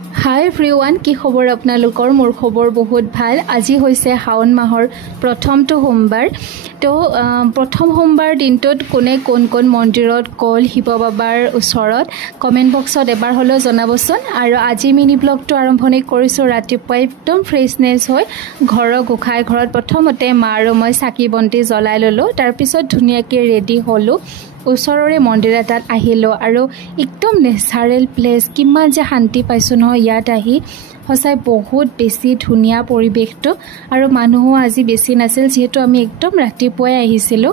হাই everyone, কি খবৰ আপোনালোকৰ? মোৰ খবৰ বহুত ভাল। আজি হৈছে শাওন মাহৰ প্ৰথমটো সোমবাৰ। তো প্ৰথম সোমবাৰ দিনটোত কোনে কোন কোন মন্দিৰত গ'ল শিৱ বাবাৰ ওচৰত কমেণ্ট বক্সত এবাৰ হ'লেও জনাবচোন। আৰু আজি মিনি ব্লগটো আৰম্ভণি কৰিছোঁ ৰাতিপুৱা একদম ফ্ৰেছনেছ হৈ ঘৰৰ গোঁসাই ঘৰত প্ৰথমতে মা আৰু মই চাকি বন্তি জ্বলাই ল'লোঁ। তাৰপিছত ধুনীয়াকৈ ৰেডি হ'লোঁ, ওচৰৰে মন্দিৰ এটাত আহিলোঁ আৰু একদম নেচাৰেল প্লেচ। কিমান যে শান্তি পাইছোঁ নহয় ইয়াত আহি, সঁচাই বহুত বেছি ধুনীয়া পৰিৱেশটো। আৰু মানুহো আজি বেছি নাছিল যিহেতু আমি একদম ৰাতিপুৱাই আহিছিলোঁ।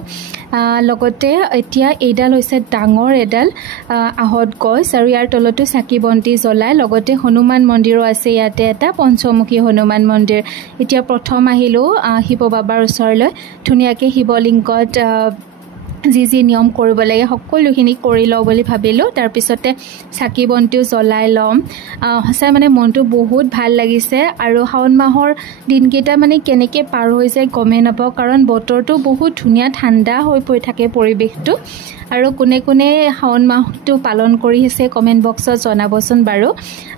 লগতে এতিয়া এইডাল হৈছে ডাঙৰ এডাল আহঁত গছ আৰু ইয়াৰ তলতো চাকি বন্তি জ্বলাই। লগতে হনুমান মন্দিৰো আছে ইয়াতে, এটা পঞ্চমুখী হনুমান মন্দিৰ। এতিয়া প্ৰথম আহিলোঁ শিৱ বাবাৰ ওচৰলৈ। ধুনীয়াকৈ শিৱলিংগত যি যি নিয়ম কৰিব লাগে সকলোখিনি কৰি লওঁ বুলি ভাবিলোঁ। তাৰপিছতে চাকি বন্তিও জ্বলাই ল'ম। সঁচাই মানে মনটো বহুত ভাল লাগিছে। আৰু শাওন মাহৰ দিনকেইটা মানে কেনেকৈ পাৰ হৈ যায় গমেই নাপাওঁ, কাৰণ বতৰটো বহুত ধুনীয়া ঠাণ্ডা হৈ পৰি থাকে পৰিৱেশটো। আৰু কোনে কোনে শাওন মাহটো পালন কৰি আছে কমেণ্ট বক্সত জনাবচোন বাৰু।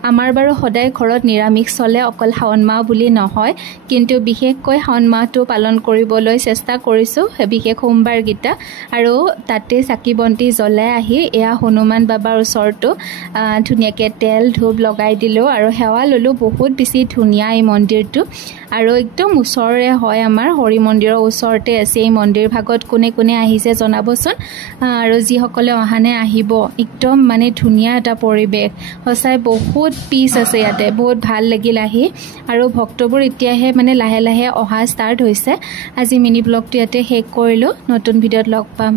আমাৰ বাৰু সদায় ঘৰত নিৰামিষ চলে, অকল শাওন মাহ বুলি নহয়, কিন্তু বিশেষকৈ শাওন মাহটো পালন কৰিবলৈ চেষ্টা কৰিছোঁ বিশেষ সোমবাৰকেইটা। আৰু তাতে চাকি বন্তি জ্বলাই আহি এয়া হনুমান বাবাৰ ওচৰতো ধুনীয়াকৈ তেল ধূপ লগাই দিলোঁ আৰু সেৱা ল'লোঁ। বহুত বেছি ধুনীয়া এই মন্দিৰটো আৰু একদম ওচৰৰে হয়, আমাৰ হৰি মন্দিৰৰ ওচৰতে আছে এই মন্দিৰ ভাগত। কোনে কোনে আহিছে জনাবচোন। আৰু যিসকলে অহা নাই আহিব, একদম মানে ধুনীয়া এটা পৰিৱেশ। সঁচাই বহুত পিচ আছে ইয়াতে, বহুত ভাল লাগিল আহি। আৰু ভক্তবোৰ এতিয়াহে মানে লাহে লাহে অহা ষ্টাৰ্ট হৈছে। আজি মিনি ব্লগটো ইয়াতে শেষ কৰিলোঁ, নতুন ভিডিঅ'ত লগ পাম।